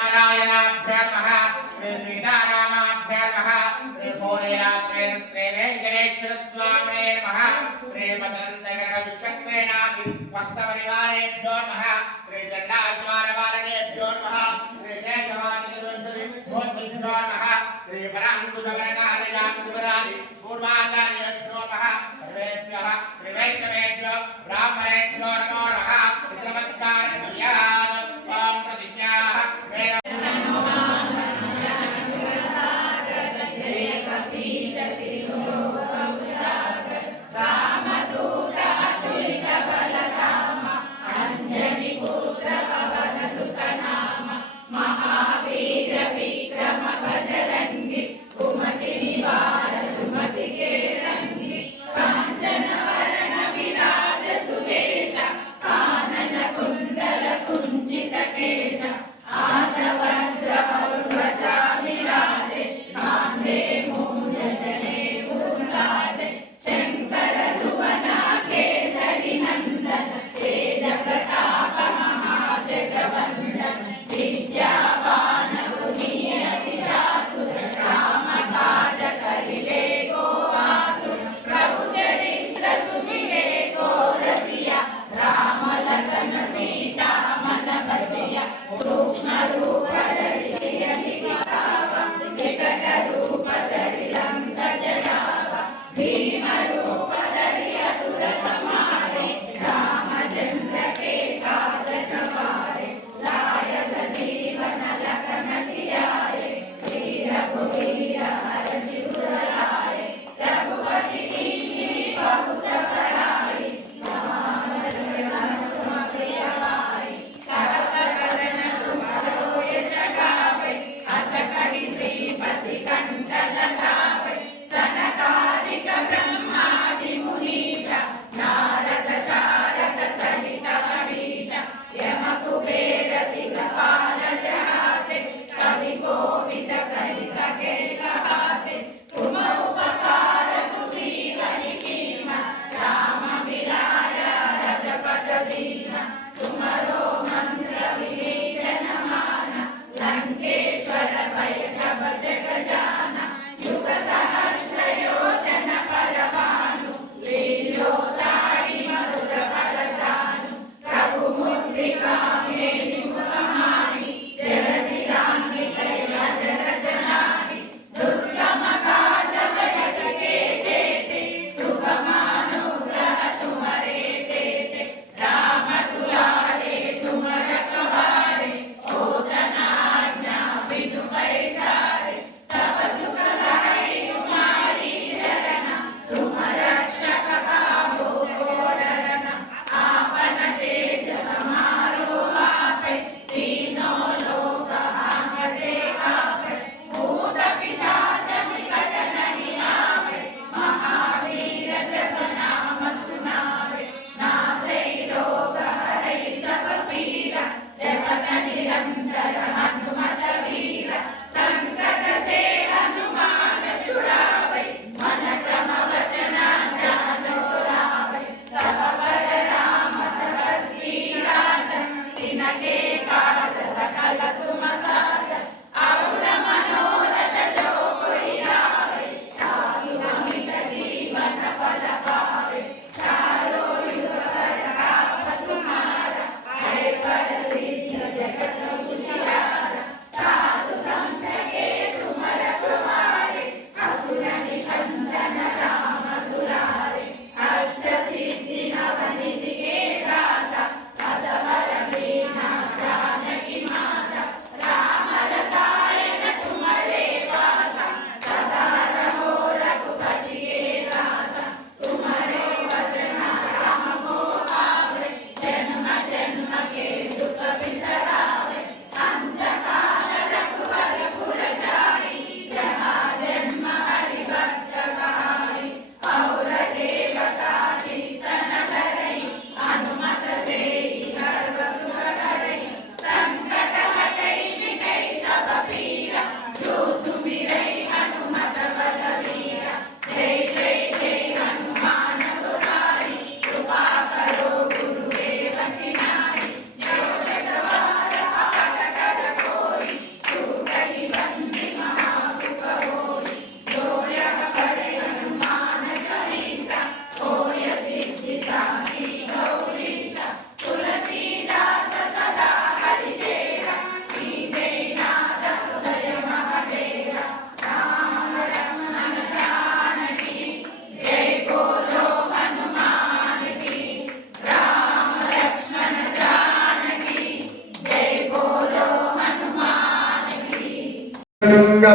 नारायणाभ्यां नमः श्री सीतारामाभ्यां नमः श्री भोलेनाथाय श्री वेंकटेश्वर स्वामिने नमः श्री मदनंदगर विश्वक्सेनाधि भक्तपरिवारेभ्यो नमः श्री चंडाद्वारपालकेभ्यो नमः श्री केशवादिवंशभ्यो नमः श्री पराङ्कुशवरकालयान्तिवरादि पूर्वाचार्येभ्यो नमः सर्वेभ्यः त्रिवैष्णवेभ्यो ब्राह्मणेभ्यो नमो नमः नमस्कारः ओम प्रतिज्ञाः कांचन वरण विराज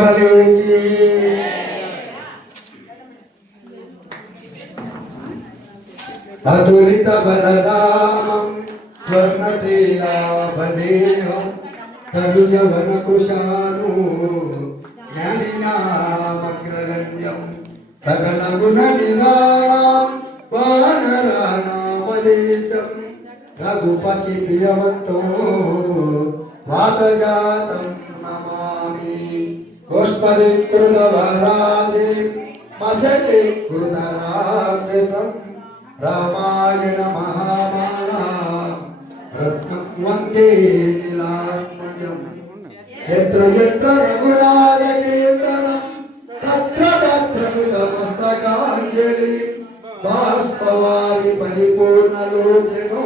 बली की अतुलित बलधामं स्वर्णशीलाभदेहं तनुजवन कुशानु ज्ञानिनामग्रगण्यं सकलगुणनिधानं वानराणामधीशं रघुपति प्रियवत्तो वातजातं नमामि पुष्पदिकृतवरासि मसलिकृतराक्षसं रामायण महामालां रत्नं वन्दे नीलात्मजम् यत्र यत्र रघुनाथकीर्तनं तत्र तत्र मुदमस्तकाञ्जलि बाष्पवारि परिपूर्णलोचनो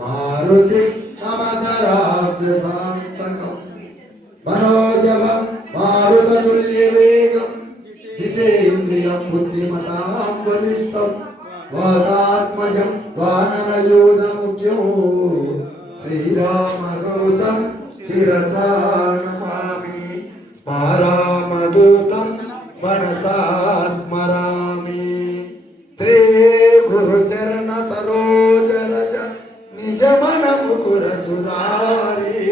मारुतिं नमत राक्षसान्तकम् मनोजवं मारुततुल्यवेगं जितेन्द्रियं बुद्धिमतां वरिष्ठं वातात्मजं वानरयूथमुख्यो श्रीरामदूतं शिरसा नमामि रामदूतं मनसा स्मरामि श्री गुरुचरण सरोज रज निज मन मुकुर सुधारी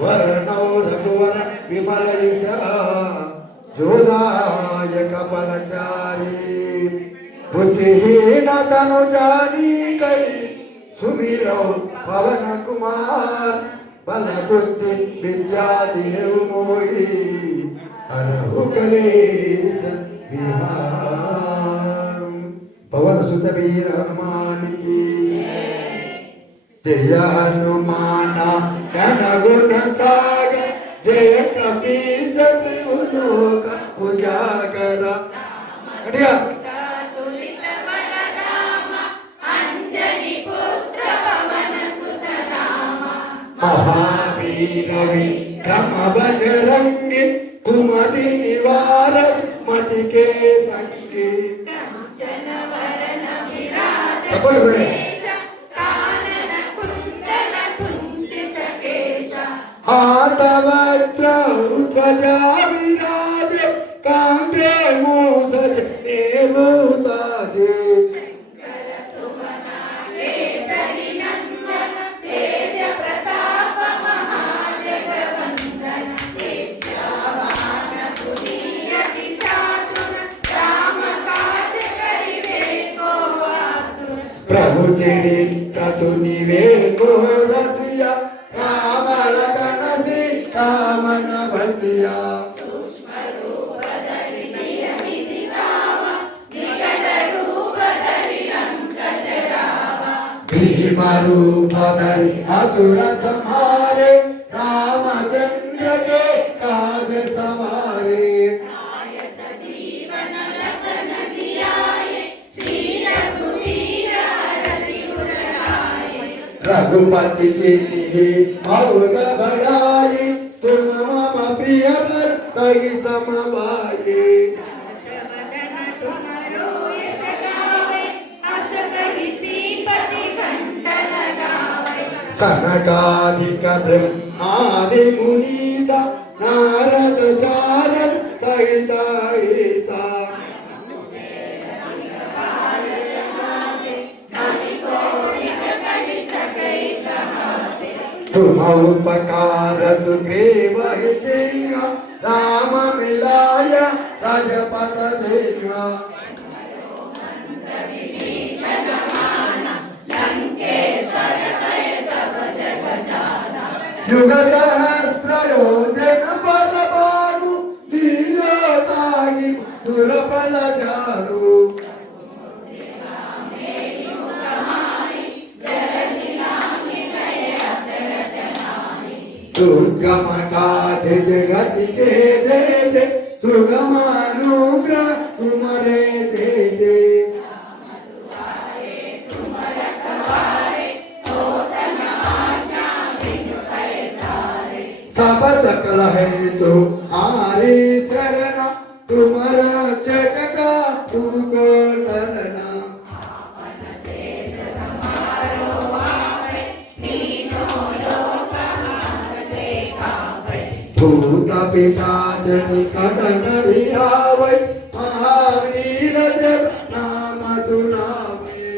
वरणौ रघुवर विमल यश जोदायक फलचारी बुद्धिहीन तनु जानिकै सुमिरौ पवन कुमार बल बुद्धि विद्या देव मोहि हरहु कलेश विहार। पवन सुत वीर हनुमान की जय हनुमान ज्ञान गुण सागर जय कपीस त्रिभुलोक उजागर। महावीर विक्रम बजरंगी कुमति निवार सुमति के संगी हाथ वज्र ध्वजा विराज कांधे मूसज देवो साजे प्रभु चरित्र सुनिवे को रसिया राम लखन सीता मन बसिया भीम रूप धरि असुर संहारे रामचंद्र के काज सवारे रघुपति के लिए बहुत बड़ाई तुम मम प्रिय वर कई समवाये सनकादिक ब्रह्मादि मुनीसा नारद शारद सहित ऐसा तुम उपकार सुग्रीव हितेंगा राम मिलाया राजपद देगा युग सहस्र योजन पर बानु लीला तागी दुर्बल जानु दुर्गम काज जगत के जय जय सुगम अनुग्रह तुम्हारे दे दे सब सकल है तो आरे शरण तुम्हारा जग का तुमको डरना भूत पिशाच निकट नहीं आवै महावीर जब नाम सुनावे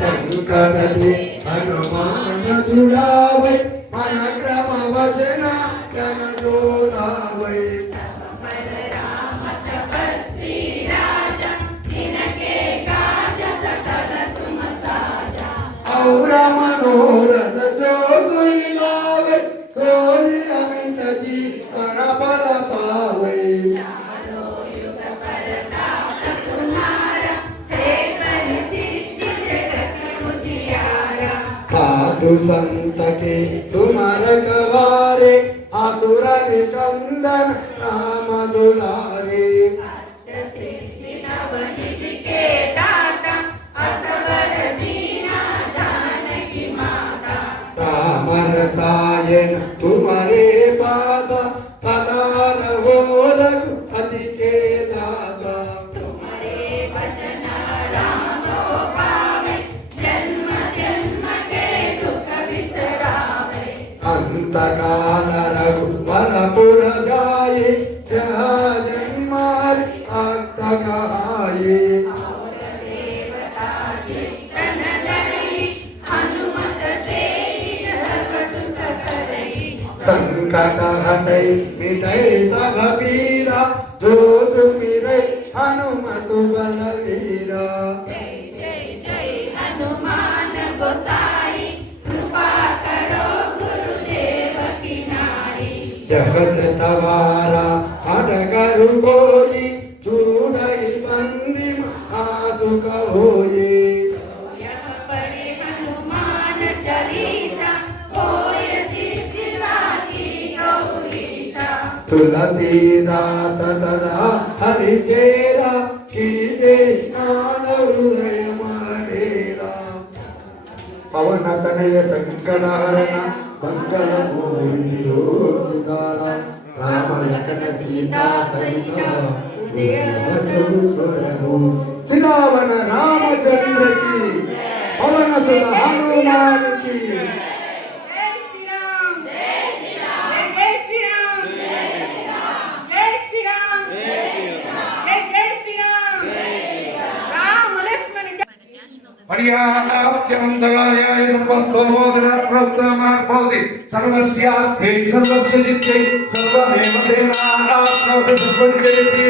संकट दे हनुमान छुड़ावे मन क्रम वचन जन जो लावे और मनोरथ जो कोई लावे सोई अमित जीवन फल पावे साधु संत के तुम रखवारे असुर निकंदन राम दुलारे राम रसायन तुम्हारे पास सदा रहो रघुपति के दासा अंत काल रघुपरपुर जाए जन्मार अंत गाये संकट हटै मिटै सब पीरा जो सुमिरै हनुमत बलवीरा जग से तवारा अटकर कोई चूड़ई बंदी आसु कहोई तुलसीदास सदा हरि चेरा कीजे नाद हृदय डेरा पवन तनय संकट हरण मंगल मूर्ति रोजगार राम लखन सीता सहित सिरावन रामचंद्र की पवन सुत हनुमान की पर्याप्त्यन्तरायाय सर्वस्तोमोदनात्मोत्तमः सर्वस्यार्थे सर्वस्य जित्ते सर्वमेव तेनाप्नोति सर्वजयति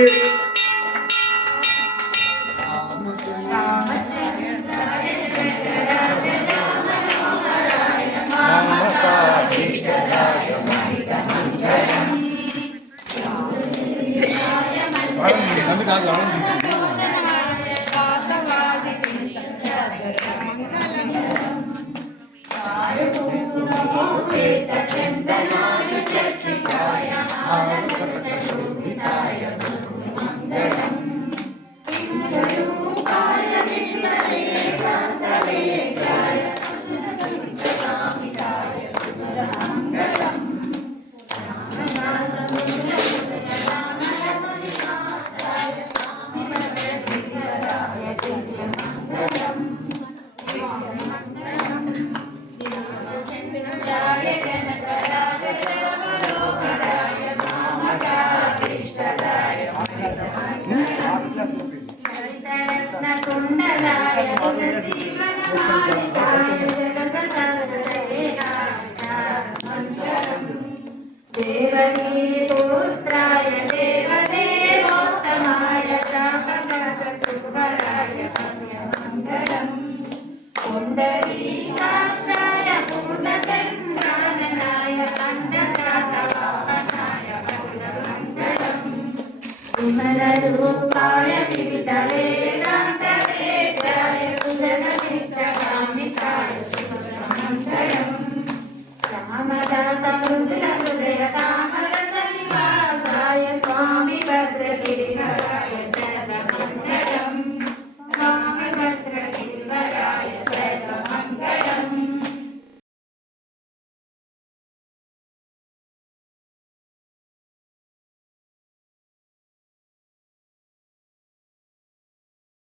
विमलरूपाय विविधवे